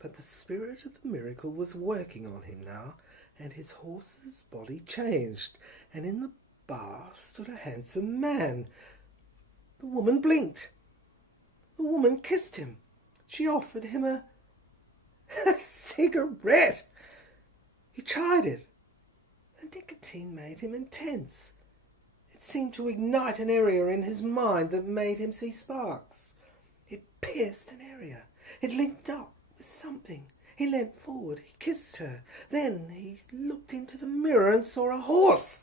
But the spirit of the miracle was working on him now, and his horse's body changed, and in the bar stood a handsome man. The woman blinked. The woman kissed him. She offered him a cigarette. He tried it. The nicotine made him intense. It seemed to ignite an area in his mind that made him see sparks. It pierced an area. It linked up with something. He leant forward. He kissed her. Then he looked into the mirror and saw a horse.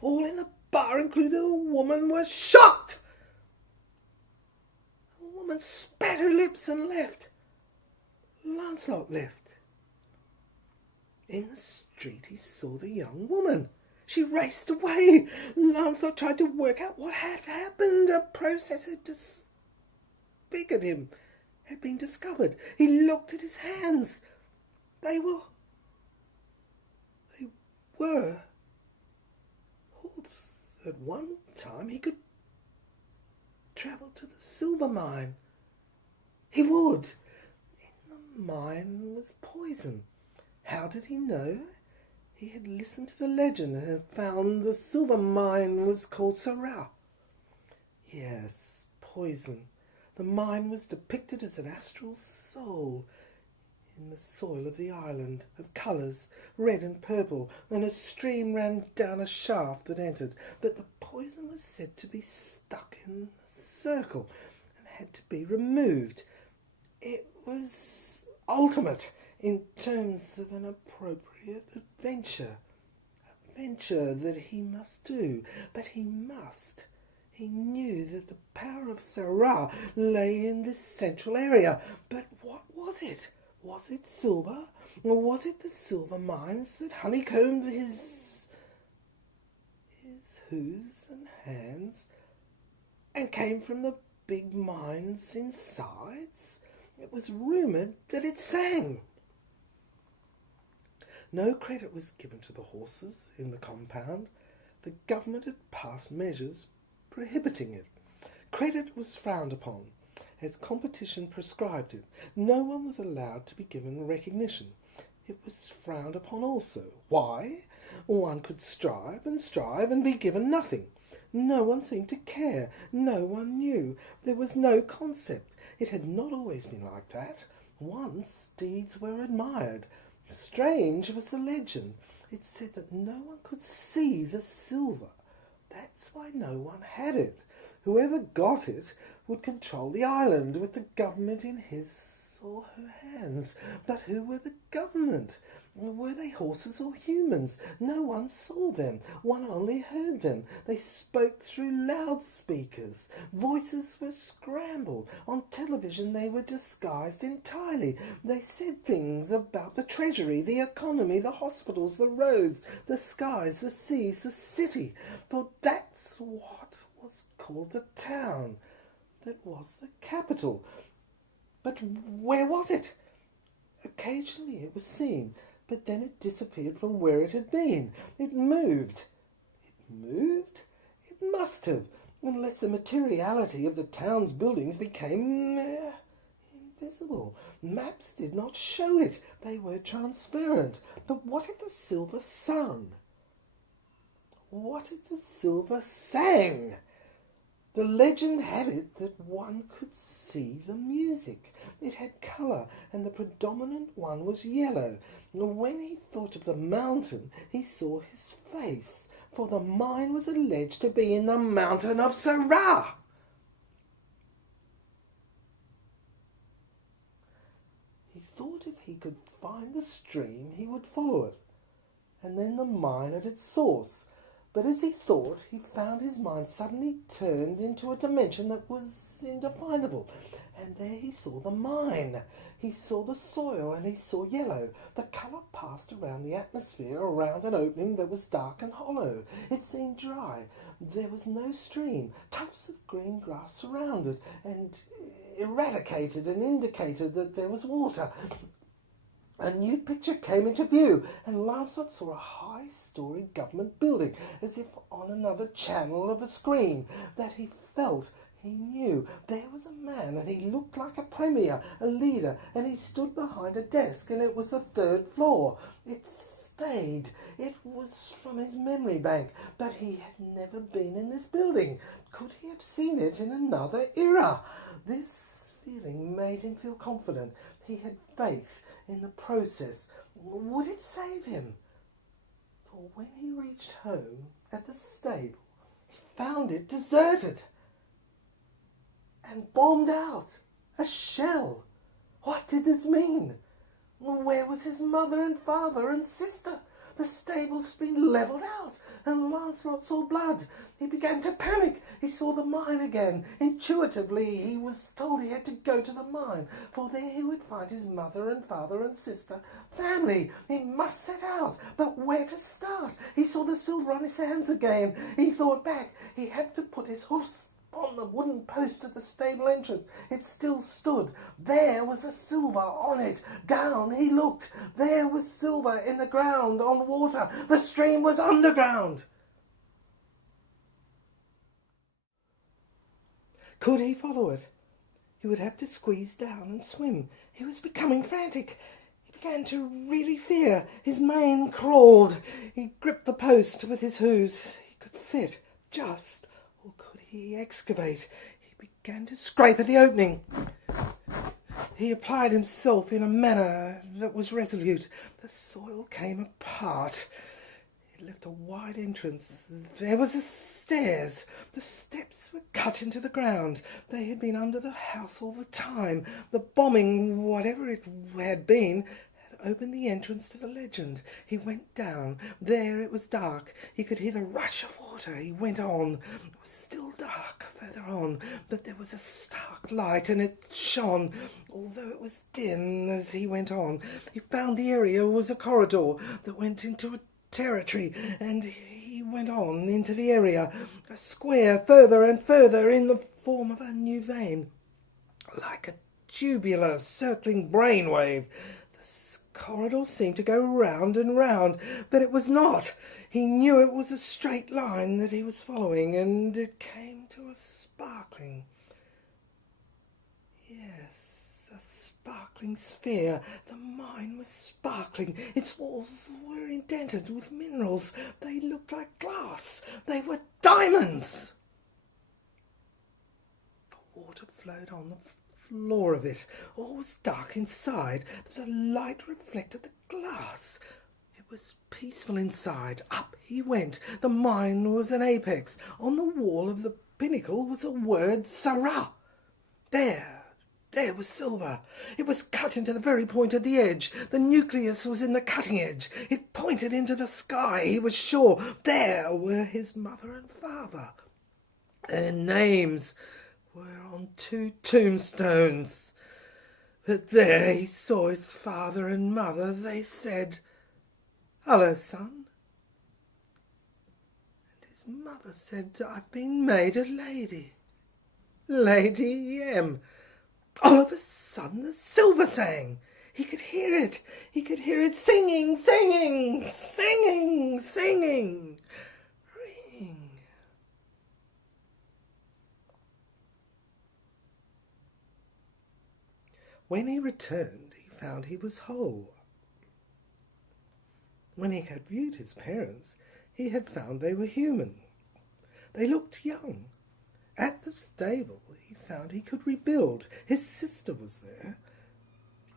All in the bar, including the woman, were shocked. The woman spat her lips and left. Lancelot left. In the street he saw the young woman. She raced away. Lancelot tried to work out what had happened. A process had disfigured him, had been discovered. He looked at his hands. They were hooves. At one time he could travel to the silver mine. He would. In the mine was poison. How did he know? He had listened to the legend and had found the silver mine was called Syrah. Yes, poison. The mine was depicted as an astral soul in the soil of the island, of colours, red and purple, and a stream ran down a shaft that entered. But the poison was said to be stuck in a circle and had to be removed. It was ultimate in terms of an appropriate adventure that he must do. But he must. He knew that the power of Syrah lay in this central area. But what was it? Was it silver? Or was it the silver mines that honeycombed his hooves and hands and came from the big mines inside? It was rumoured that it sang. No credit was given to the horses in the compound. The government had passed measures prohibiting it. Credit was frowned upon, as competition prescribed it. No one was allowed to be given recognition. It was frowned upon also. Why? One could strive and be given nothing. No one seemed to care. No one knew. There was no concept. It had not always been like that. Once deeds were admired. Strange was the legend. It said that no one could see the silver. That's why no one had it. Whoever got it would control the island with the government in his or her hands. But who were the government? Were they horses or humans? No one saw them. One only heard them. They spoke through loudspeakers. Voices were scrambled. On television they were disguised entirely. They said things about the treasury, the economy, the hospitals, the roads, the skies, the seas, the city. For that's what was called the town. That was the capital. But where was it? Occasionally it was seen, but then it disappeared from where it had been. It moved. It moved? It must have, unless the materiality of the town's buildings became invisible. Maps did not show it. They were transparent. But what had the silver sung? What had the silver sang? The legend had it that one could see the music. It had colour, and the predominant one was yellow. And when he thought of the mountain, he saw his face, for the mine was alleged to be in the mountain of Syrah. He thought if he could find the stream, he would follow it, and then the mine at its source. But as he thought, he found his mind suddenly turned into a dimension that was indefinable. And there he saw the mine. He saw the soil, and he saw yellow. The colour passed around the atmosphere, around an opening that was dark and hollow. It seemed dry. There was no stream. Tufts of green grass surrounded and eradicated and indicated that there was water. A new picture came into view, and Lancelot saw a high-storey government building, as if on another channel of a screen, that he felt He knew there was a man, and he looked like a premier, a leader, and he stood behind a desk, and it was the third floor. It stayed. It was from his memory bank, but he had never been in this building. Could he have seen it in another era? This feeling made him feel confident. He had faith in the process. Would it save him? For when he reached home at the stable, he found it deserted and bombed out. A shell. What did this mean? Where was his mother and father and sister? The stable's been levelled out, and Lancelot saw blood. He began to panic. He saw the mine again. Intuitively, he was told he had to go to the mine, for there he would find his mother and father and sister, family. He must set out, but where to start? He saw the silver on his hands again. He thought back. He had to put his hoofs on the wooden post at the stable entrance. It still stood. There was a silver on it. Down he looked. There was silver in the ground on water. The stream was underground. Could he follow it? He would have to squeeze down and swim. He was becoming frantic. He began to really fear. His mane crawled. He gripped the post with his hooves. He could fit just. Or could he excavate? He began to scrape at the opening. He applied himself in a manner that was resolute. The soil came apart. It left a wide entrance. There was a stairs. The steps were cut into the ground. They had been under the house all the time. The bombing, whatever it had been, opened the entrance to the legend. He went down. There it was dark. He could hear the rush of water. He went on. It was still dark further on, but there was a stark light, and it shone, although it was dim as he went on. He found the area was a corridor that went into a territory, and he went on into the area, a square further and further in the form of a new vein, like a tubular circling brainwave. Corridor seemed to go round and round, but it was not. He knew it was a straight line that he was following, and it came to a sparkling. Yes, a sparkling sphere. The mine was sparkling. Its walls were indented with minerals. They looked like glass. They were diamonds. The water flowed on the floor of it. All was dark inside, but the light reflected the glass. It was peaceful inside. Up he went. The mine was an apex. On the wall of the pinnacle was a word, Sarah. There was silver. It was cut into the very point of the edge. The nucleus was in the cutting edge. It pointed into the sky. He was sure. There were his mother and father. Their names were on 2 tombstones. But there he saw his father and mother. They said, "Hello, son." And his mother said, "I've been made a lady. Lady M." All of a sudden the silver sang. He could hear it. He could hear it singing, singing, singing, singing. Ring. When he returned, he found he was whole. When he had viewed his parents, he had found they were human. They looked young. At the stable, he found he could rebuild. His sister was there,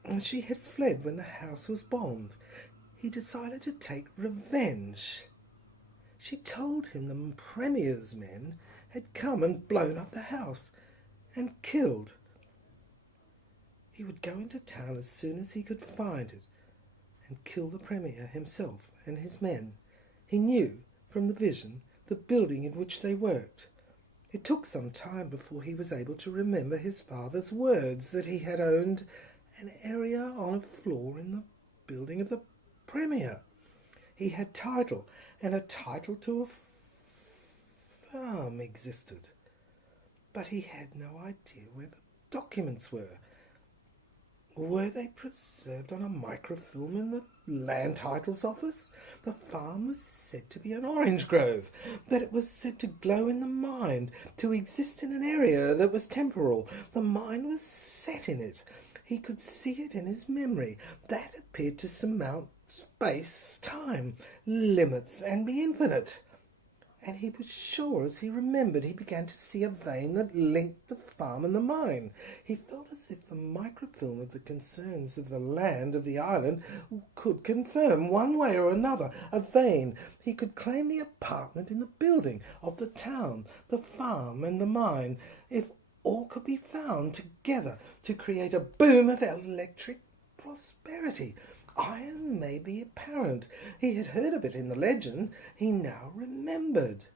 and she had fled when the house was bombed. He decided to take revenge. She told him the Premier's men had come and blown up the house and killed. He would go into town as soon as he could find it and kill the Premier himself and his men. He knew, from the vision, the building in which they worked. It took some time before he was able to remember his father's words that he had owned an area on a floor in the building of the Premier. He had title, and a title to a farm existed. But he had no idea where the documents were. Were they preserved on a microfilm in the land titles office? The farm was said to be an orange grove, but it was said to glow in the mind, to exist in an area that was temporal. The mind was set in it. He could see it in his memory. That appeared to surmount space, time, limits, and be infinite. And he was sure, as he remembered, he began to see a vein that linked the farm and the mine. He felt as if the microfilm of the concerns of the land of the island could confirm, one way or another, a vein. He could claim the apartment in the building of the town, the farm and the mine, if all could be found together to create a boom of electric prosperity. Iron may be apparent. He had heard of it in the legend. He now remembered.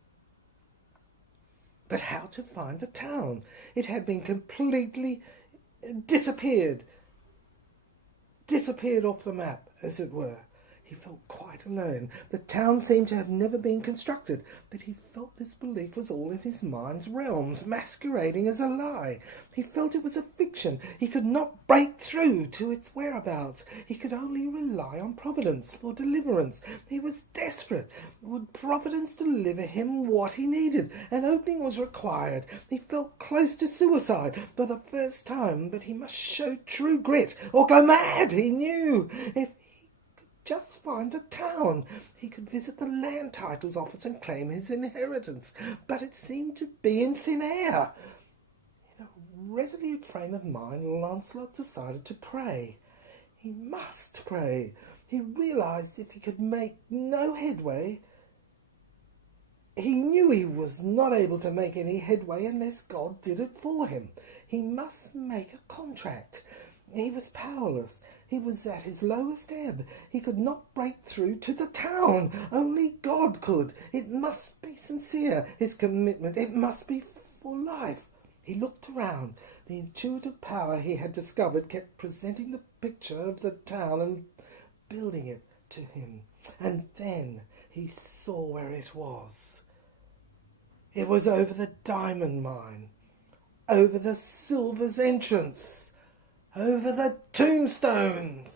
But how to find the town? It had been completely disappeared off the map, as it were. He felt quite alone. The town seemed to have never been constructed, but he felt this belief was all in his mind's realms, masquerading as a lie. He felt it was a fiction. He could not break through to its whereabouts. He could only rely on Providence for deliverance. He was desperate. Would Providence deliver him what he needed? An opening was required. He felt close to suicide for the first time, but he must show true grit or go mad, he knew. If just find the town, he could visit the land titles office and claim his inheritance, but it seemed to be in thin air. In a resolute frame of mind, Lancelot decided to pray. He must pray. He realized if he could make no headway, he knew he was not able to make any headway unless God did it for him. He must make a contract. He was powerless. He was at his lowest ebb. He could not break through to the town. Only God could. It must be sincere, his commitment. It must be for life. He looked around. The intuitive power he had discovered kept presenting the picture of the town and building it to him. And then he saw where it was. It was over the diamond mine, over the silver's entrance, over the tombstones.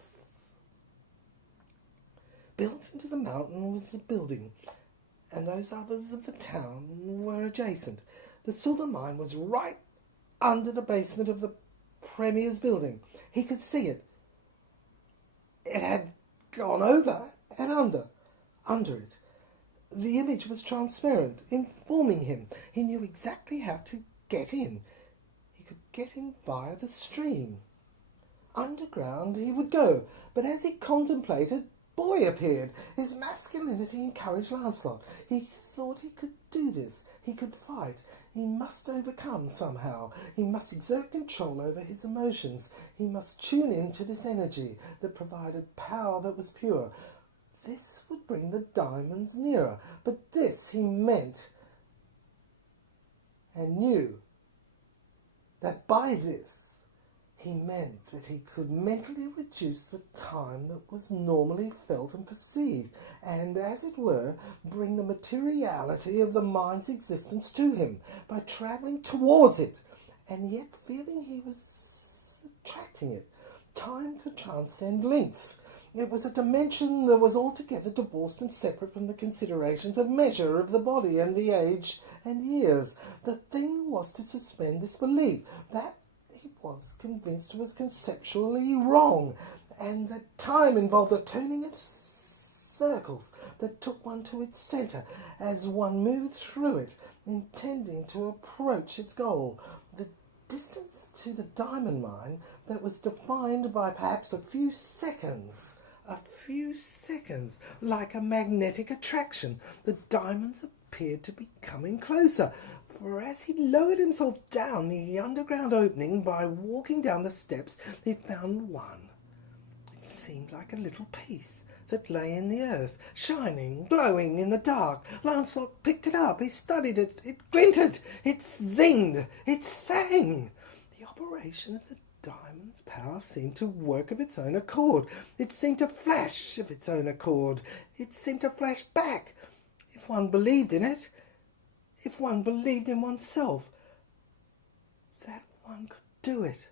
Built into the mountain was the building, and those others of the town were adjacent. The silver mine was right under the basement of the Premier's building. He could see it. It had gone over and under it. The image was transparent, informing him. He knew exactly how to get in. He could get in via the stream. Underground he would go, but as he contemplated, Boy appeared. His masculinity encouraged Lancelot. He thought he could do this. He could fight. He must overcome somehow. He must exert control over his emotions. He must tune in to this energy that provided power that was pure. This would bring the diamonds nearer, but this he meant and knew that by this he meant that he could mentally reduce the time that was normally felt and perceived, and, as it were, bring the materiality of the mind's existence to him by travelling towards it, and yet feeling he was attracting it. Time could transcend length. It was a dimension that was altogether divorced and separate from the considerations of measure of the body and the age and years. The thing was to suspend this belief. That he was convinced was conceptually wrong, and that time involved a turning of circles that took one to its centre as one moved through it, intending to approach its goal. The distance to the diamond mine that was defined by perhaps a few seconds, like a magnetic attraction. The diamonds appeared to be coming closer, for as he lowered himself down the underground opening by walking down the steps, he found one. It seemed like a little piece that lay in the earth, shining, glowing in the dark. Lancelot picked it up. He studied it. It glinted. It zinged. It sang. The operation of the diamond's power seemed to work of its own accord. It seemed to flash of its own accord. It seemed to flash back. If one believed in it, if one believed in oneself, that one could do it,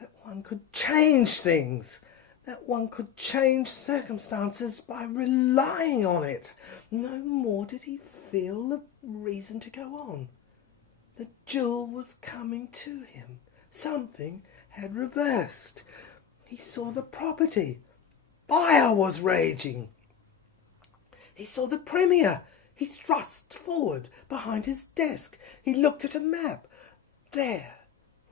that one could change things, that one could change circumstances by relying on it. No more did he feel the reason to go on. The jewel was coming to him. Something had reversed. He saw the property. Fire was raging. He saw the Premier. He thrust forward behind his desk. He looked at a map. There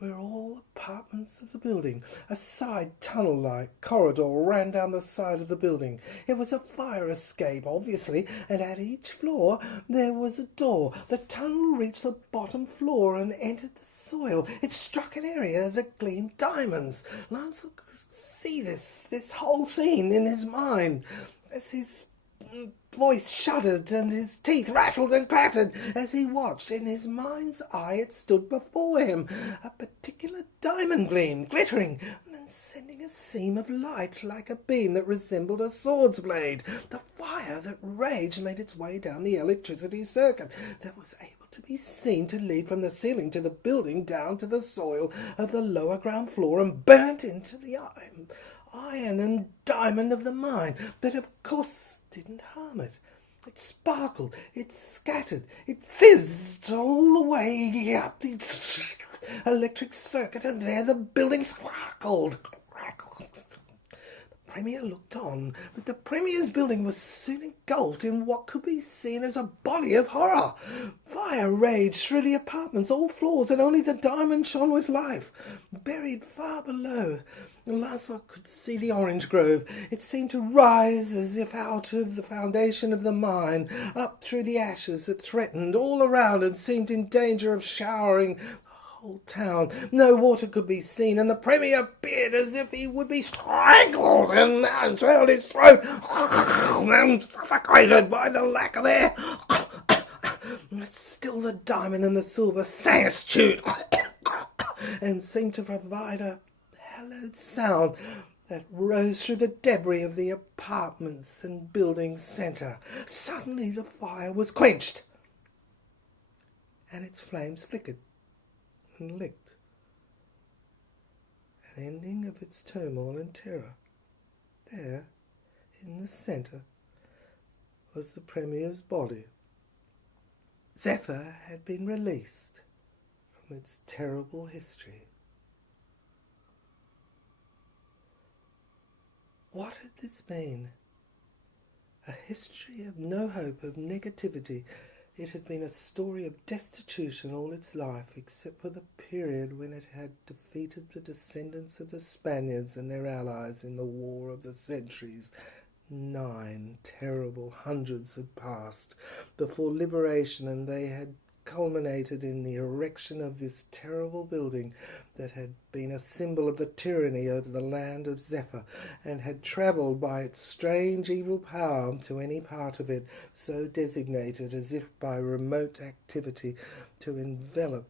were all apartments of the building. A side tunnel-like corridor ran down the side of the building. It was a fire escape, obviously, and at each floor there was a door. The tunnel reached the bottom floor and entered the soil. It struck an area that gleamed diamonds. Lancelot could see this whole scene in his mind as his voice shuddered and his teeth rattled and clattered as he watched. In his mind's eye it stood before him, a particular diamond gleam, glittering and sending a seam of light like a beam that resembled a sword's blade. The fire that raged made its way down the electricity circuit that was able to be seen to lead from the ceiling to the building down to the soil of the lower ground floor and burnt into the iron and diamond of the mine, but of course didn't harm it. It sparkled, it scattered, it fizzed all the way up the electric circuit, and there the building sparkled. The Premier looked on, but the Premier's building was soon engulfed in what could be seen as a body of horror. Fire raged through the apartments, all floors, and only the diamond shone with life. Buried far below, Lancelot could see the orange grove. It seemed to rise as if out of the foundation of the mine, up through the ashes that threatened all around and seemed in danger of showering whole town. No water could be seen, and the Premier appeared as if he would be strangled and down his throat and suffocated by the lack of air. Still the diamond and the silver sang its tune and seemed to provide a hallowed sound that rose through the debris of the apartments and building centre. Suddenly the fire was quenched, and its flames flickered and licked, an ending of its turmoil and terror. There, in the centre, was the Premier's body. Zephyr had been released from its terrible history. What had this been? A history of no hope, of negativity. It had been a story of destitution all its life, except for the period when it had defeated the descendants of the Spaniards and their allies in the War of the Centuries. 9 terrible hundreds had passed before liberation, and they had culminated in the erection of this terrible building that had been a symbol of the tyranny over the land of Zephyr, and had travelled by its strange evil power to any part of it so designated, as if by remote activity, to envelop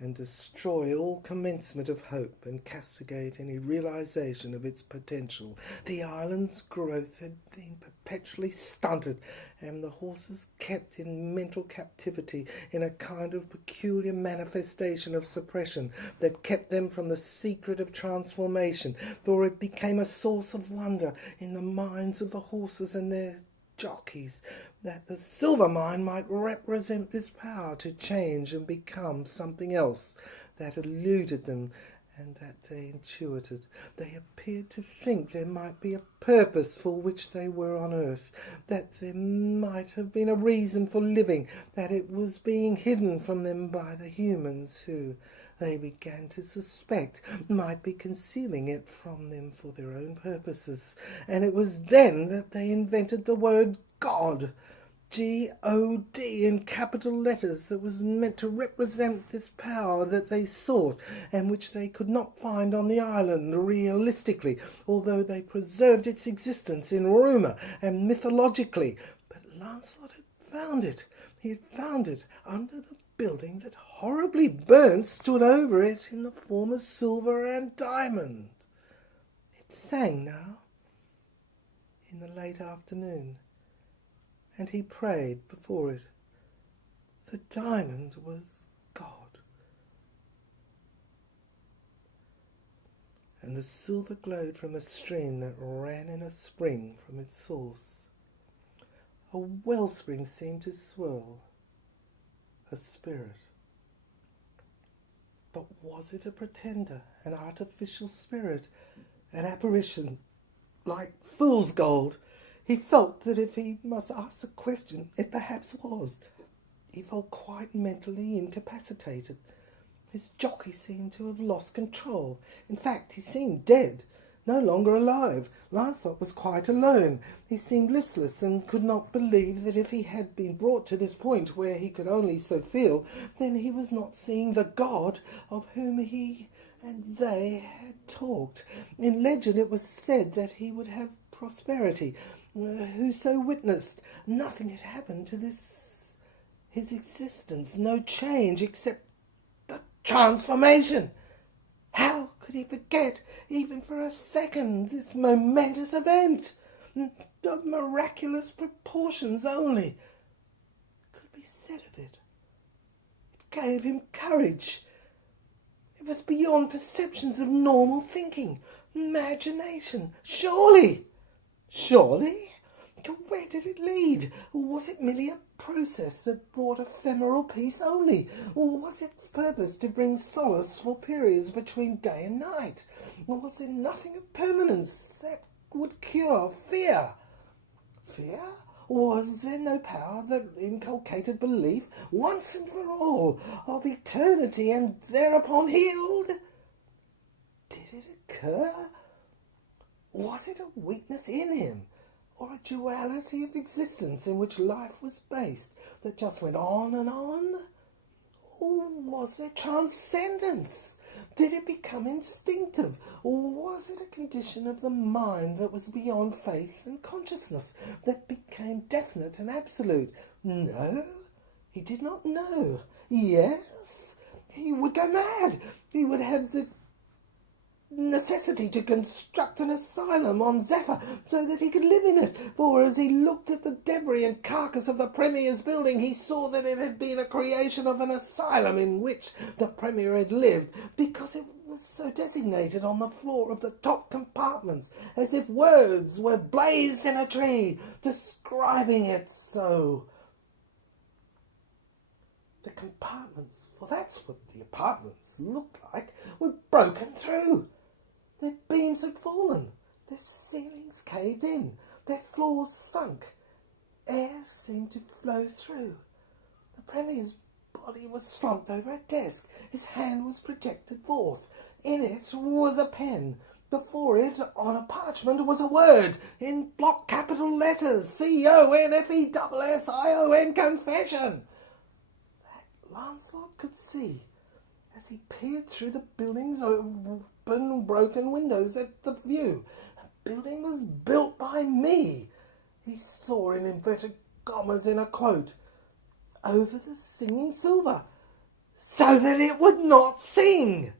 and destroy all commencement of hope and castigate any realization of its potential. The island's growth had been perpetually stunted, and the horses kept in mental captivity in a kind of peculiar manifestation of suppression that kept them from the secret of transformation, for it became a source of wonder in the minds of the horses and their jockeys that the silver mine might represent this power to change and become something else that eluded them and that they intuited. They appeared to think there might be a purpose for which they were on earth, that there might have been a reason for living, that it was being hidden from them by the humans who, they began to suspect, might be concealing it from them for their own purposes. And it was then that they invented the word God, G-O-D, in capital letters, that was meant to represent this power that they sought, and which they could not find on the island realistically, although they preserved its existence in rumour and mythologically. But Lancelot had found it. He had found it under the building that, horribly burnt, stood over it in the form of silver and diamond. It sang now, in the late afternoon, and he prayed before it. The diamond was God. and the silver glowed from a stream that ran in a spring from its source. A wellspring seemed to swirl. A spirit. But was it a pretender, an artificial spirit, an apparition, like fool's gold? He felt that if he must ask the question, it perhaps was. He felt quite mentally incapacitated. His jockey seemed to have lost control. In fact, he seemed dead, no longer alive. Lancelot was quite alone. He seemed listless and could not believe that if he had been brought to this point where he could only so feel, then he was not seeing the God of whom he and they had talked. In legend it was said that he would have prosperity. Whoso witnessed, nothing had happened to his existence, no change except the transformation. How could he forget, even for a second, this momentous event? Of miraculous proportions only could be said of it. It gave him courage. It was beyond perceptions of normal thinking, imagination. Surely! Where did it lead? Was it merely a process that brought ephemeral peace only? Or was its purpose to bring solace for periods between day and night? Or was there nothing of permanence that would cure fear? Fear? Or was there no power that inculcated belief, once and for all, of eternity and thereupon healed? Did it occur? Was it a weakness in him, or a duality of existence in which life was based, that just went on and on? Or was there transcendence? Did it become instinctive, or was it a condition of the mind that was beyond faith and consciousness, that became definite and absolute? No, he did not know. Yes, he would go mad. He would have the necessity to construct an asylum on Zephyr so that he could live in it, for as he looked at the debris and carcass of the Premier's building, he saw that it had been a creation of an asylum in which the Premier had lived, because it was so designated on the floor of the top compartments, as if words were blazed in a tree describing it so. The compartments, for that's what the apartments looked like, were broken through. Their beams had fallen, their ceilings caved in, their floors sunk. Air seemed to flow through. The Premier's body was slumped over a desk. His hand was projected forth. In it was a pen. Before it, on a parchment, was a word in block capital letters: CONFESSION, confession. That Lancelot could see as he peered through the building's open, broken windows at the view. The building was built by me. He saw in inverted commas in a quote, over the singing silver, so that it would not sing.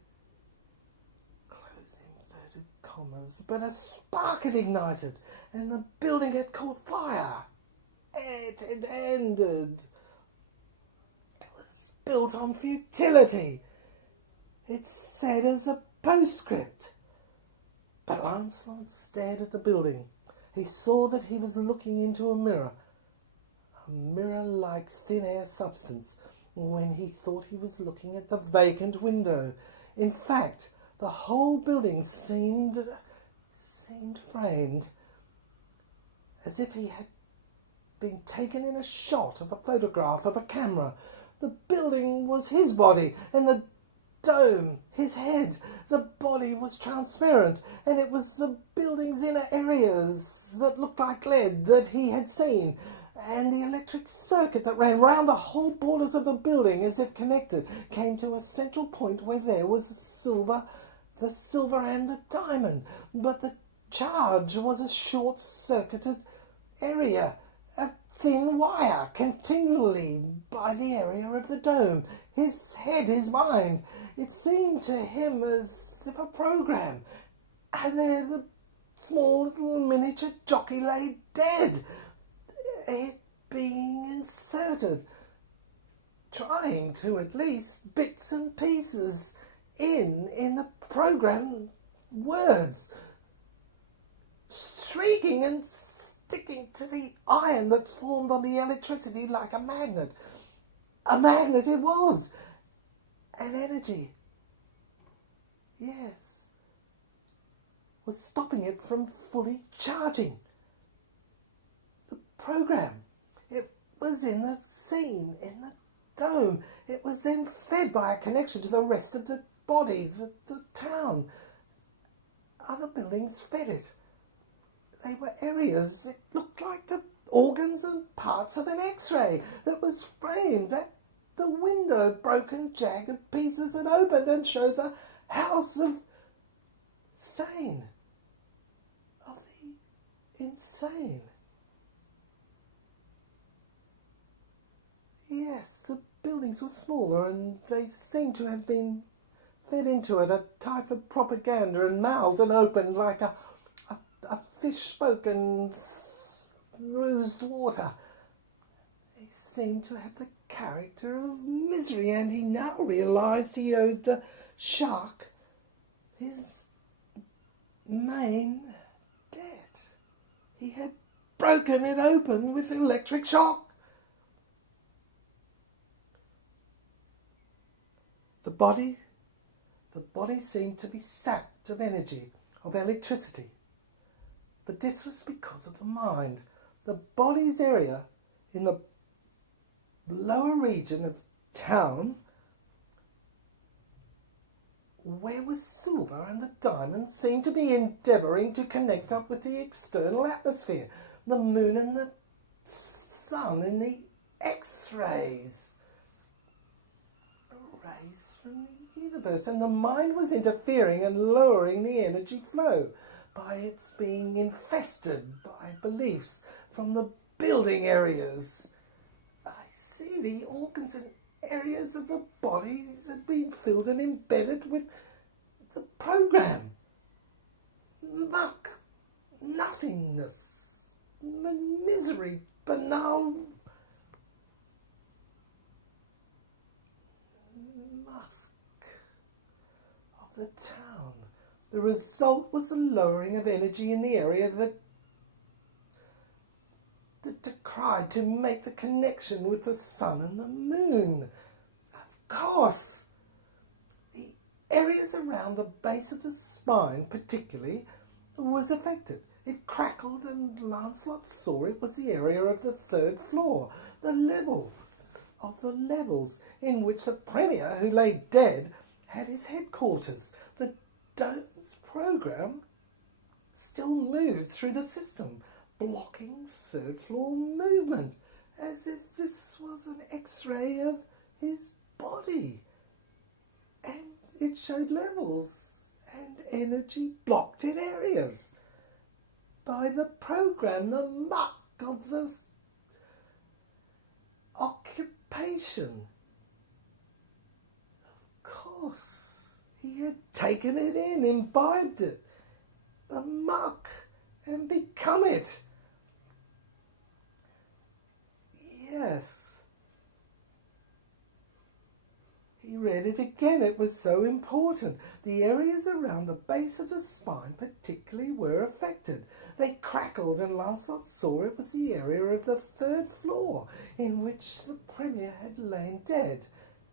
Close inverted commas, but a spark had ignited, and the building had caught fire. It had ended. It was built on futility. It said as a postscript. But Lancelot stared at the building. He saw that he was looking into a mirror-like thin-air substance, when he thought he was looking at the vacant window. In fact, the whole building seemed framed, as if he had been taken in a shot of a photograph of a camera. The building was his body, and the dome his head. The body was transparent, and it was the building's inner areas that looked like lead that he had seen, and the electric circuit that ran round the whole borders of the building as if connected came to a central point where there was the silver and the diamond, but the charge was a short-circuited area, a thin wire continually by the area of the dome. His head, his mind, it seemed to him as if a program, and there the small little miniature jockey lay dead, it being inserted, trying to at least bits and pieces in the program words, shrieking and sticking to the iron that formed on the electricity like a magnet. A magnet it was. An energy. Yes. Was stopping it from fully charging. The program. It was in the scene, in the dome. It was then fed by a connection to the rest of the body, the town. Other buildings fed it. They were areas, it looked like the organs and parts of an X-ray that was framed. That the window, broken, jagged pieces had opened and showed the house of sane. Of the insane. Yes, the buildings were smaller and they seemed to have been fed into it, a type of propaganda, and mouthed and opened like a fish spoke and oozed water. He seemed to have the character of misery, and he now realised he owed the shark his main debt. He had broken it open with electric shock. The body seemed to be sapped of energy, of electricity. But this was because of the mind. The body's area in the lower region of town, where was silver and the diamond, seemed to be endeavouring to connect up with the external atmosphere, the moon and the sun and the X-rays. Rays from the universe, and the mind was interfering and lowering the energy flow by its being infested by beliefs from the building areas. I see the organs and areas of the body had been filled and embedded with the program. Muck, nothingness, misery, banal musk of the town. The result was a lowering of energy in the area that tried to make the connection with the sun and the moon. Of course, the areas around the base of the spine particularly was affected. It crackled, and Lancelot saw it was the area of the third floor, the level of the levels in which the Premier, who lay dead, had his headquarters. The dome's program still moved through the system, blocking third floor movement, as if this was an X-ray of his body. And it showed levels and energy blocked in areas by the program, the muck of the occupation. Of course, he had taken it in, imbibed it, the muck, and become it. Yes. He read it again. It was so important. The areas around the base of the spine particularly were affected. They crackled, and Lancelot saw it was the area of the third floor in which the Premier had lain dead,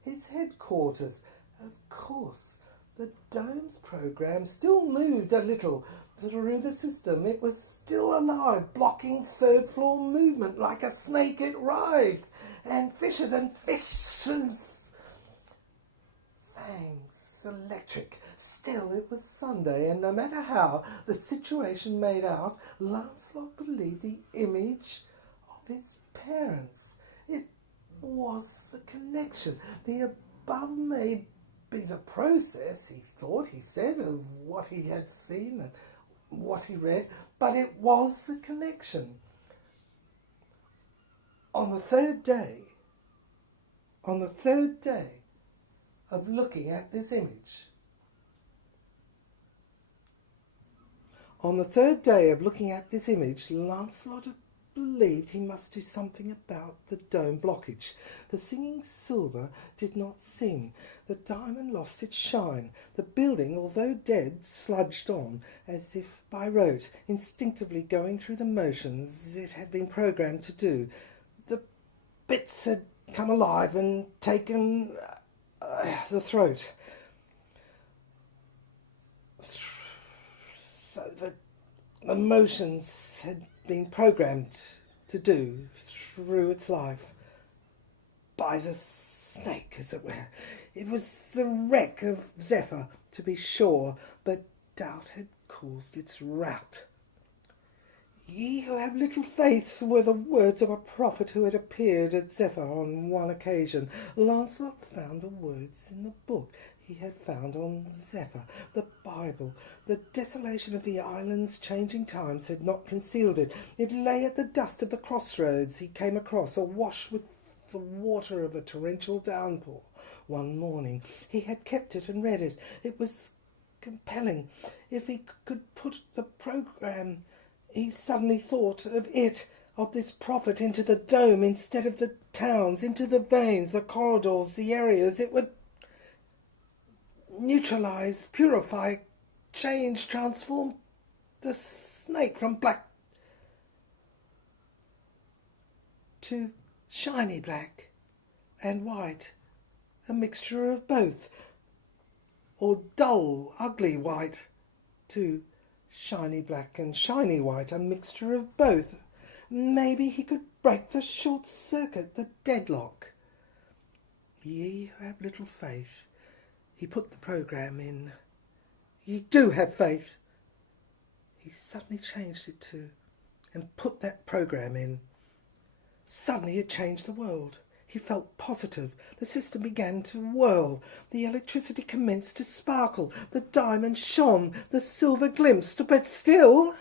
his headquarters. Of course, the dome's program still moved a little through the system. It was still alive, blocking third floor movement like a snake. It writhed and fished and fished. Fangs electric. Still, it was Sunday, and no matter how the situation made out, Lancelot believed the image of his parents. It was the connection. The above may be the process, he thought, he said, of what he had seen and what he read, but it was the connection. On the third day of looking at this image, Lancelot believed he must do something about the dome blockage. The singing silver did not sing. The diamond lost its shine. The building, although dead, sludged on, as if by rote, instinctively going through the motions it had been programmed to do. The bits had come alive and taken the throat. So the motions had been programmed to do through its life by the snake, as it were. It was the wreck of Zephyr, to be sure, but doubt had caused its rout. Ye who have little faith were the words of a prophet who had appeared at Zephyr on one occasion. Lancelot found the words in the book he had found on Zephyr, the Bible. The desolation of the island's changing times had not concealed it. It lay at the dust of the crossroads he came across, awash with the water of a torrential downpour. One morning he had kept it and read it. It was compelling. If he could put the programme he suddenly thought of it, of this prophet, into the dome instead of the towns, into the veins, the corridors, the areas, it would neutralize, purify, change, transform the snake from black to shiny black and white, a mixture of both, or dull, ugly white to shiny black and shiny white, a mixture of both. Maybe he could break the short circuit, the deadlock. Ye who have little faith. He put the programme in. Ye do have faith. He suddenly changed it to, and put that programme in. Suddenly it changed the world. He felt positive. The system began to whirl. The electricity commenced to sparkle. The diamond shone. The silver glimpsed. But still,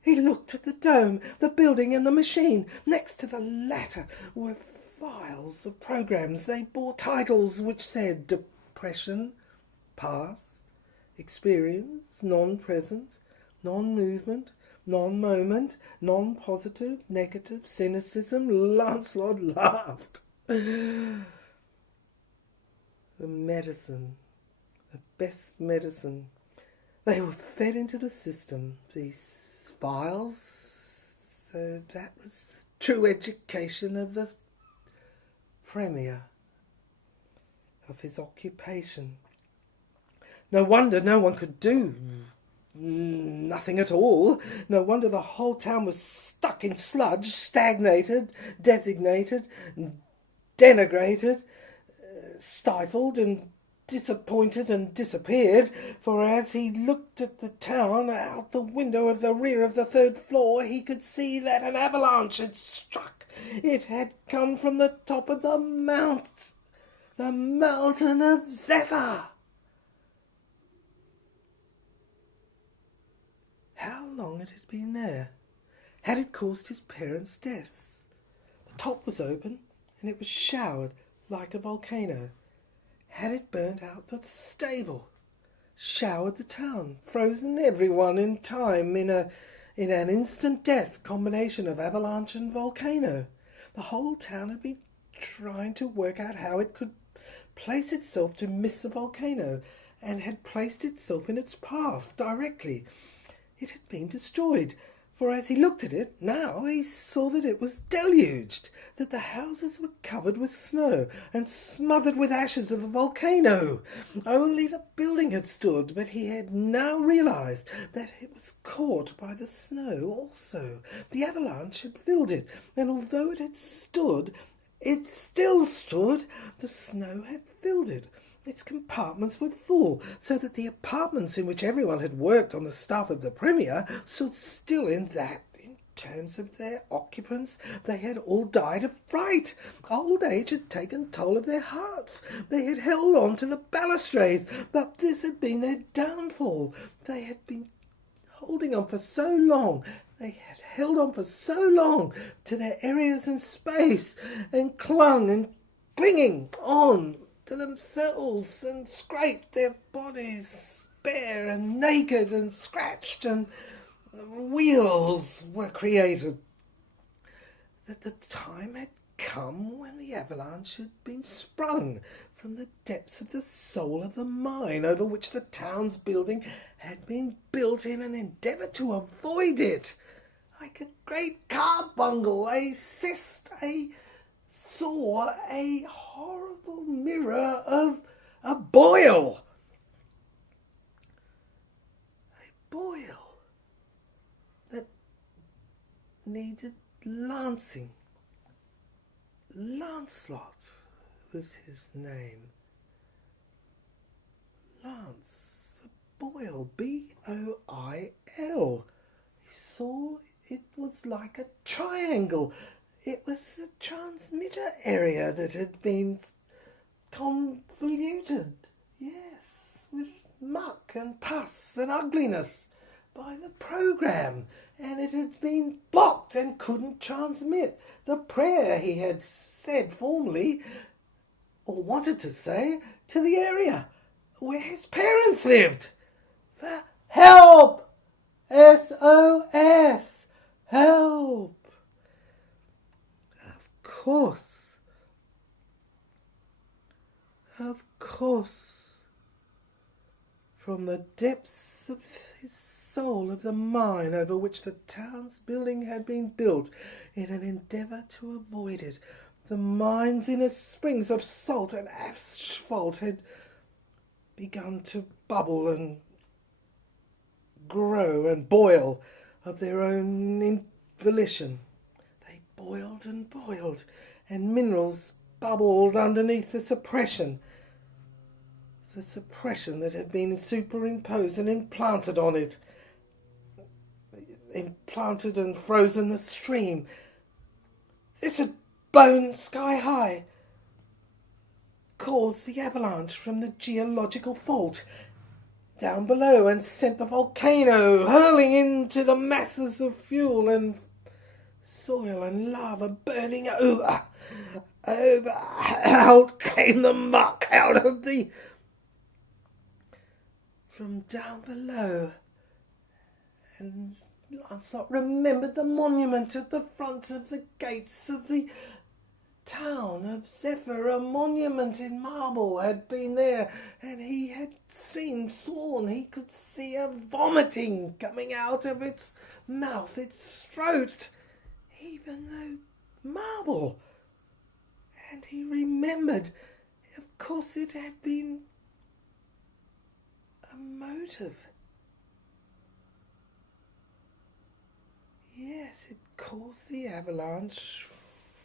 he looked at the dome, the building and the machine. Next to the latter were files of programs. They bore titles which said depression, past, experience, non-present, non-movement, non-moment, non-positive, negative, cynicism. Lancelot laughed. The medicine, the best medicine. They were fed into the system, these files. So that was the true education of the Premier, of his occupation. No wonder no one could do nothing at all. No wonder the whole town was stuck in sludge, stagnated, designated, denigrated, stifled and disappointed and disappeared. For as he looked at the town out the window of the rear of the third floor, he could see that an avalanche had struck. It had come from the top of the mountain of Zephyr. How long it had been there? Had it caused his parents' deaths? The top was open, and it was showered like a volcano. Had it burnt out the stable? Showered the town? Frozen everyone in time in an instant death combination of avalanche and volcano? The whole town had been trying to work out how it could place itself to miss the volcano, and had placed itself in its path directly. It had been destroyed, for as he looked at it now he saw that it was deluged, that the houses were covered with snow and smothered with ashes of a volcano. Only the building had stood, but he had now realized that it was caught by the snow also. The avalanche had filled it, and although it had stood, it still stood. The snow had filled it. Its compartments were full, so that the apartments in which everyone had worked on the staff of the Premier stood still in that, in terms of their occupants, they had all died of fright. Old age had taken toll of their hearts. They had held on to the balustrades, but this had been their downfall. They had been holding on for so long. They had held on for so long to their areas in space, and clung and clinging on to themselves, and scraped their bodies bare and naked and scratched, and wheels were created. that the time had come when the avalanche had been sprung from the depths of the soul of the mine over which the town's building had been built in an endeavour to avoid it. Like a great carbuncle, a cyst, saw a horrible mirror of a boil. A boil that needed lancing. Lancelot was his name. Lance, the boil, B-O-I-L. He saw it was like a triangle. It was the transmitter area that had been convoluted, yes, with muck and pus and ugliness by the program, and it had been blocked and couldn't transmit the prayer he had said formerly, or wanted to say, to the area where his parents lived. For help! SOS! Help! Of course, from the depths of his soul of the mine over which the town's building had been built in an endeavour to avoid it, the mine's inner springs of salt and asphalt had begun to bubble and grow and boil of their own volition. They boiled, and minerals bubbled underneath the suppression that had been superimposed and implanted on it, implanted and frozen the stream. This had blown sky high, caused the avalanche from the geological fault down below, and sent the volcano hurling into the masses of fuel and soil and lava burning over. Out came the muck from down below, and Lancelot remembered the monument at the front of the gates of the town of Zephyr. A monument in marble had been there, and he had sworn he could see a vomiting coming out of its mouth, its throat, even though marble. And he remembered, of course, it had been a motive. Yes, it caused the avalanche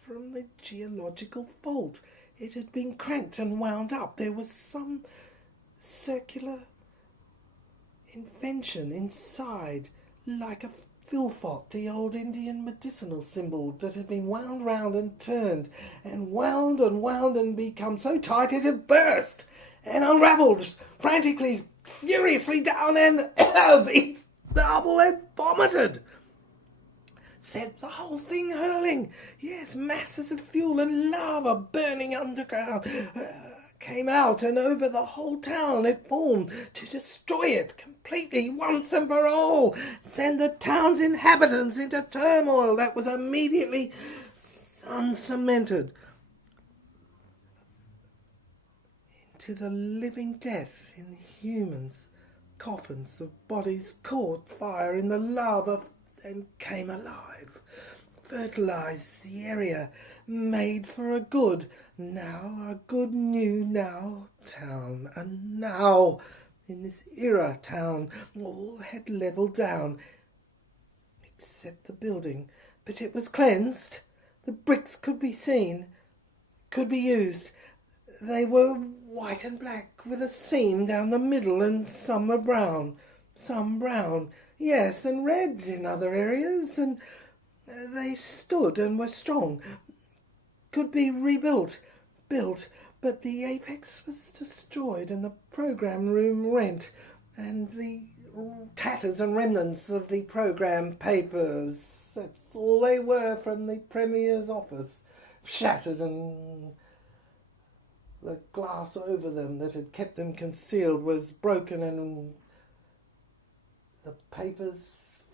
from the geological fault. It had been cranked and wound up. There was some circular invention inside, like a Philfot, the old Indian medicinal symbol, that had been wound round and turned, and wound and become so tight it had burst and unravelled frantically, furiously down, and the marble had vomited. Set the whole thing hurling. Yes, masses of fuel and lava burning underground came out, and over the whole town it formed to destroy it completely once and for all, send the town's inhabitants into turmoil that was immediately uncemented into the living death in humans. Coffins of bodies caught fire in the lava and came alive, fertilized the area, made for a good new town. And now, in this era town, all had levelled down, except the building. But it was cleansed. The bricks could be seen, could be used. They were white and black, with a seam down the middle, and some were brown, yes, and red in other areas, and they stood and were strong, could be built, but the apex was destroyed, and the program room rent, and the tatters and remnants of the program papers, that's all they were from the Premier's office, shattered, and the glass over them that had kept them concealed was broken, and the papers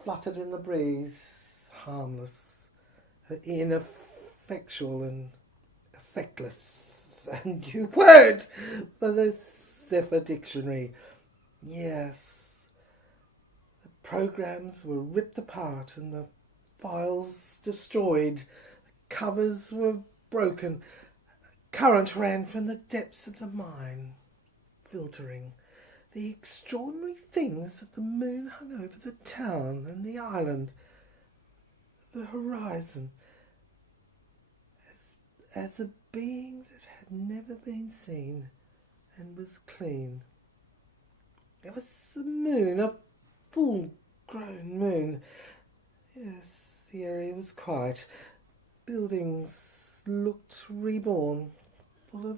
fluttered in the breeze, harmless, ineffectual and effectless, a new word for the Zephyr Dictionary. Yes, the programs were ripped apart and the files destroyed. The covers were broken. Current ran from the depths of the mine, filtering the extraordinary things that the moon hung over the town and the island, the horizon, as a being that had never been seen and was clean. It was the moon, a full-grown moon. Yes, the area was quiet. Buildings looked reborn, full of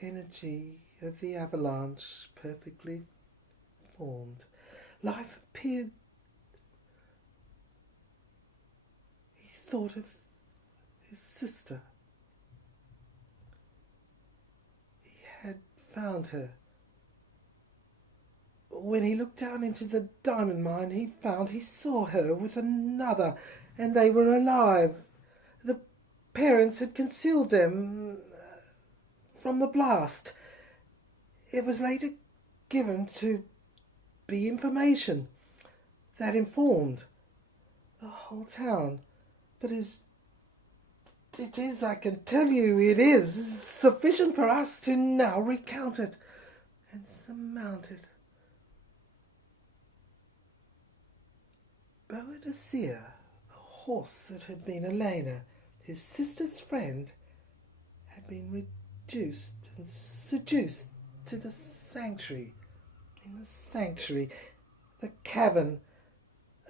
energy of the avalanche, perfectly formed. Life appeared. He thought of his sister. He had found her. When he looked down into the diamond mine, he saw her with another, and they were alive. The parents had concealed them from the blast. It was later given to be information that informed the whole town. But it is, I can tell you, it is sufficient for us to now recount it and surmount it. Boadicea, the horse that had been Elena, his sister's friend, had been reduced and seduced to the sanctuary. In the sanctuary, the cavern,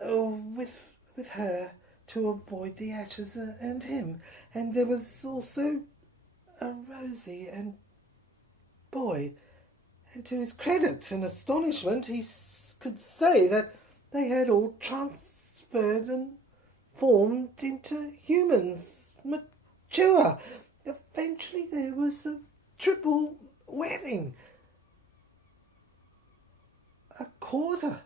with her to avoid the ashes and him. And there was also a Rosie and boy. And to his credit and astonishment, he could say that they had all transferred and formed into humans, mature. Eventually there was a triple wedding. A quarter.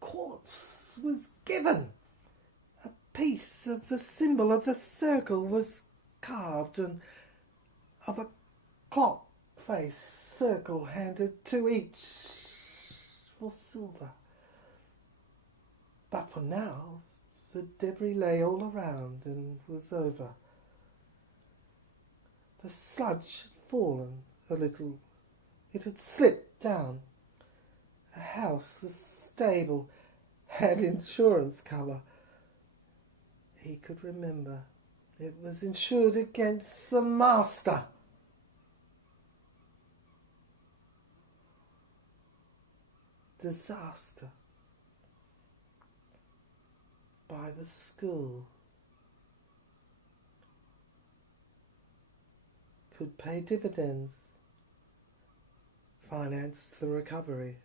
Quartz was given. A piece of the symbol of the circle was carved, and of a clock face circle handed to each for silver. But for now, the debris lay all around and was over. The sludge had fallen a little. It had slipped down. A house, a stable, had insurance cover. He could remember. It was insured against the master. Disaster. By the school. Could pay dividends. Finance the recovery.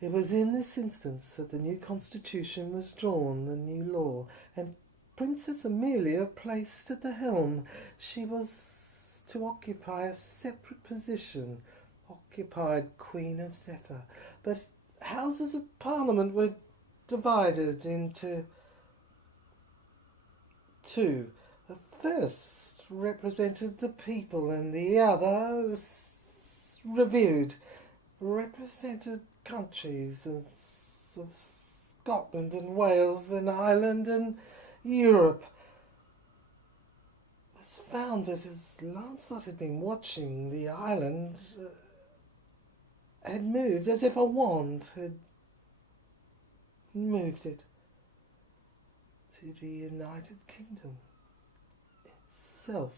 It was in this instance that the new constitution was drawn, the new law, and Princess Amelia placed at the helm. She was to occupy a separate position, occupied Queen of Zephyr. But Houses of Parliament were divided into two. The first represented the people, and the other was represented countries of Scotland and Wales and Ireland and Europe. It was found that as Lancelot had been watching, the island had moved as if a wand had moved it to the United Kingdom itself.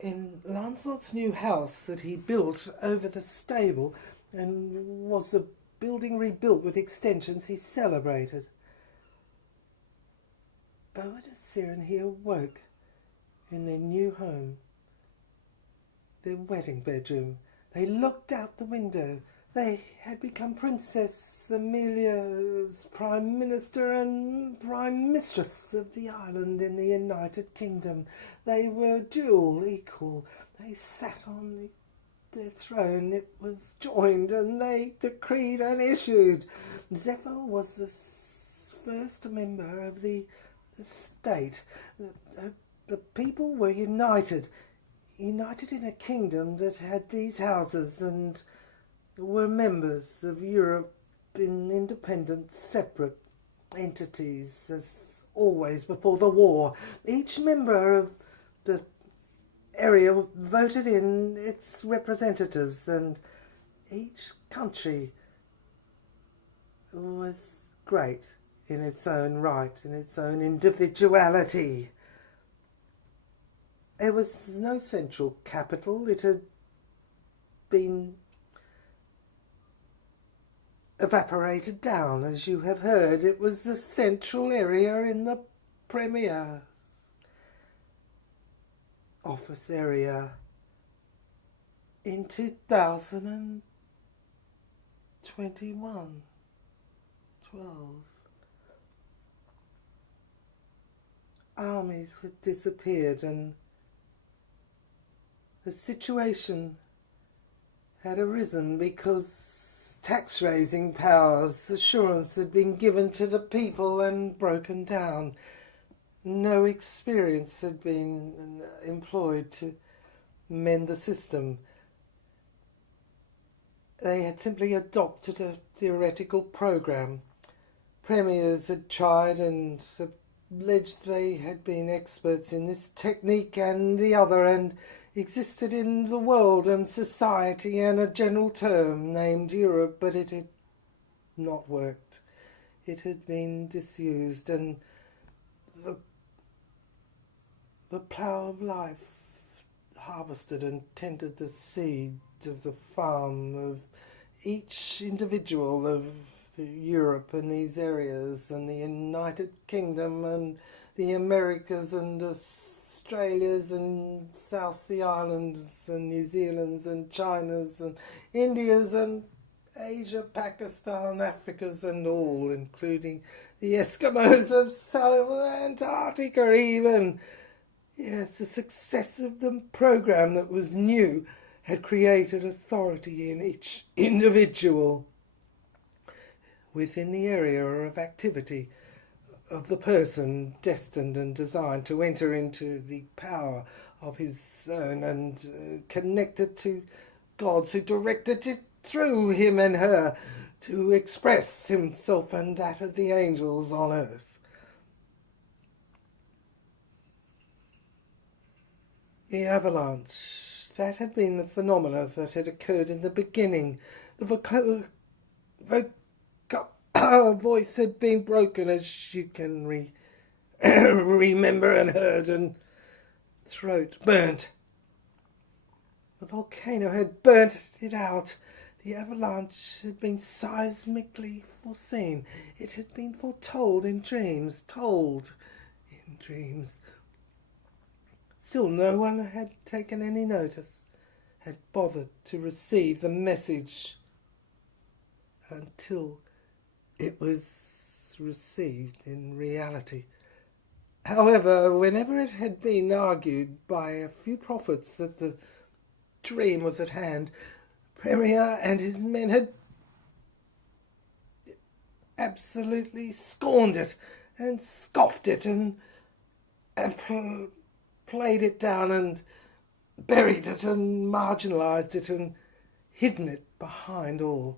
In Lancelot's new house that he built over the stable, and was the building rebuilt with extensions, he celebrated. Boadicea and he awoke in their new home, their wedding bedroom. They looked out the window. They had become Princess Amelia's Prime Minister and Prime Mistress of the island in the United Kingdom. They were dual equal. They sat on the their throne it was joined, and they decreed and issued. Zephyr was the first member of the state. The people were united in a kingdom that had these houses and were members of Europe in independent, separate entities, as always before the war. Each member of the area voted in its representatives, and each country was great in its own right, in its own individuality. There was no central capital. It had been evaporated down, as you have heard. It was the central area in the Premier office area in 2021. 12. Armies had disappeared, and the situation had arisen because tax-raising powers, assurance had been given to the people and broken down. No experience had been employed to mend the system. They had simply adopted a theoretical program. Premiers had tried and alleged they had been experts in this technique and the other, and existed in the world and society and a general term named Europe, but it had not worked. It had been disused, and the plough of life harvested and tended the seeds of the farm of each individual of Europe and these areas, and the United Kingdom and the Americas and Australias and South Sea Islands and New Zealands and Chinas and Indias and Asia, Pakistan, Africas and all, including the Eskimos of Southern Antarctica even. Yes, the success of the program that was new had created authority in each individual within the area of activity of the person destined and designed to enter into the power of his own and connected to gods who directed it through him and her to express himself and that of the angels on earth. The avalanche, that had been the phenomena that had occurred in the beginning. The voice had been broken, as you can remember and heard, and throat burnt. The volcano had burnt it out. The avalanche had been seismically foreseen. It had been foretold in dreams, told in dreams. Still no one had taken any notice, had bothered to receive the message until it was received in reality. However, whenever it had been argued by a few prophets that the dream was at hand, Premier and his men had absolutely scorned it and scoffed it and played it down and buried it and marginalised it and hidden it behind all.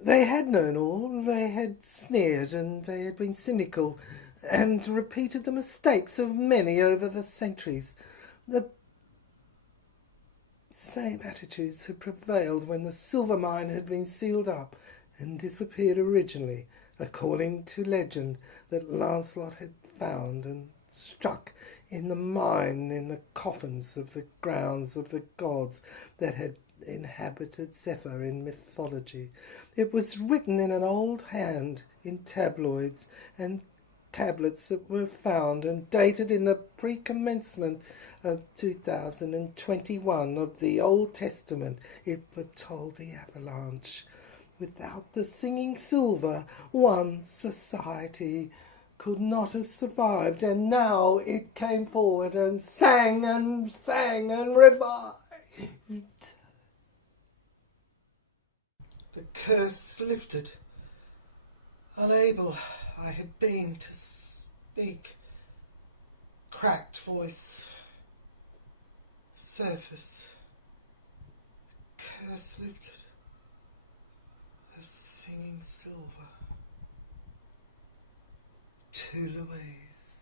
They had known all, they had sneered, and they had been cynical and repeated the mistakes of many over the centuries. The same attitudes had prevailed when the silver mine had been sealed up and disappeared originally, according to legend, that Lancelot had found and struck in the mine in the coffins of the grounds of the gods that had inhabited Zephyr in mythology. It was written in an old hand in tabloids and tablets that were found and dated in the pre-commencement of 2021 of the Old Testament. It foretold the avalanche. Without the singing silver, one society could not have survived, and now it came forward and sang and revived. The curse lifted. Unable I had been to speak. Cracked voice. Surface. Curse lifted. A singing silver. 2 Louise.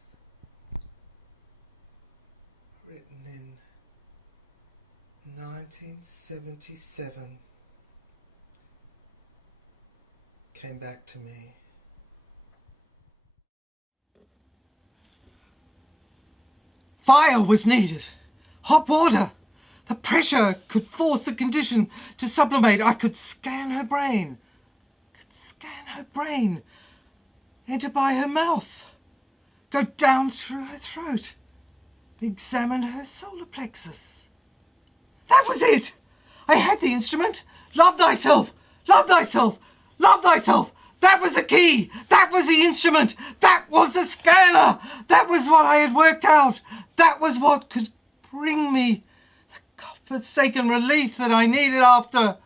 Written in 1977. Came back to me. Fire was needed. Hot water. The pressure could force the condition to sublimate. I could scan her brain. Enter by her mouth. Go down through her throat. Examine her solar plexus. That was it! I had the instrument. Love thyself. Love thyself. Love thyself. That was the key. That was the instrument. That was the scanner. That was what I had worked out. That was what could bring me the godforsaken relief that I needed after.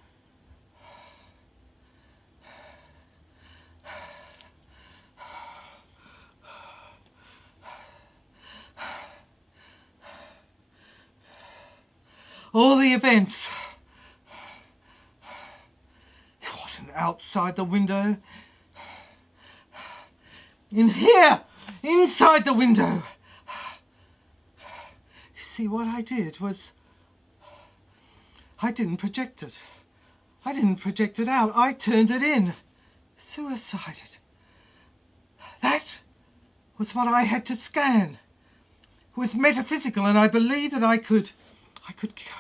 All the events. It wasn't outside the window. In here, inside the window. You see, what I did was, I didn't project it. I didn't project it out. I turned it in. Suicided. That was what I had to scan. It was metaphysical, and I believed that I could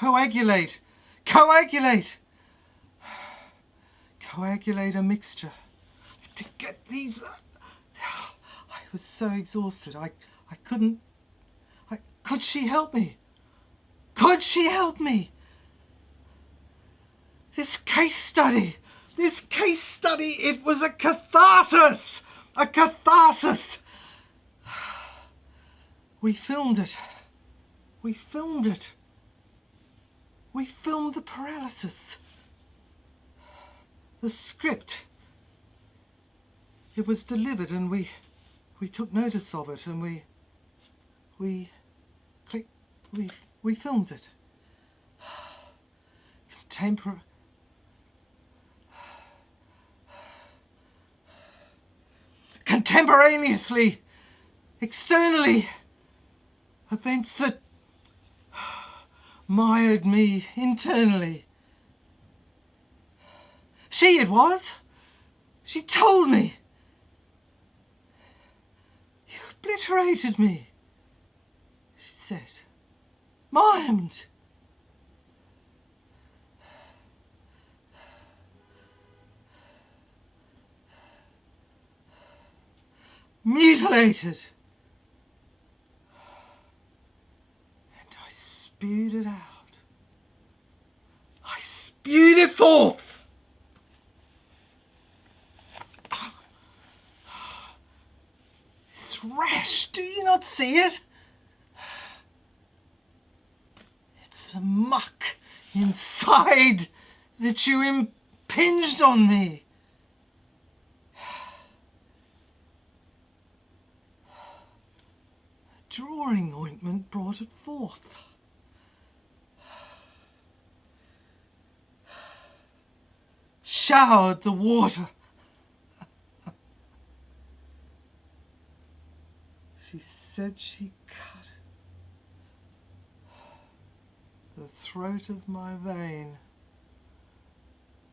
coagulate a mixture to get these. I was so exhausted. I couldn't. Could she help me? Could she help me? This case study, it was a catharsis. A catharsis. We filmed it. We filmed the paralysis. The script. It was delivered, and we took notice of it, and we filmed it. Contemporaneously, externally, events that mired me internally. She it was. She told me. You obliterated me, she said. Mimed. Mutilated. And I spewed it out. I spewed it forth. It's rash. Do you not see it? It's the muck inside that you impinged on me. Drawing ointment brought it forth. Showered the water. She said she cut the throat of my vein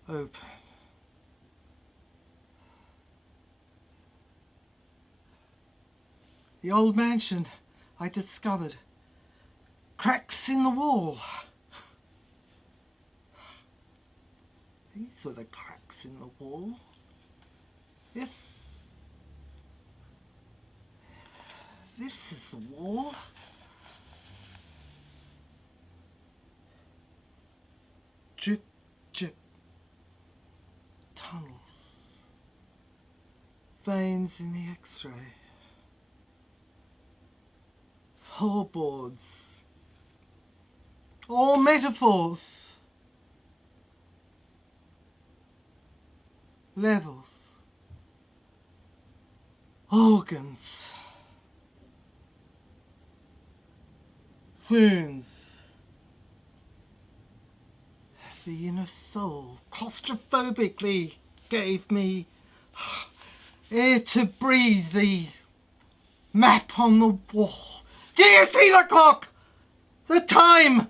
open. The old mansion, I discovered cracks in the wall. These were the cracks in the wall. This is the wall. Drip, drip, tunnels, veins in the X-ray. Floorboards all metaphors, levels, organs, wounds, the inner soul claustrophobically gave me air to breathe, the map on the wall. Do you see the clock? The time!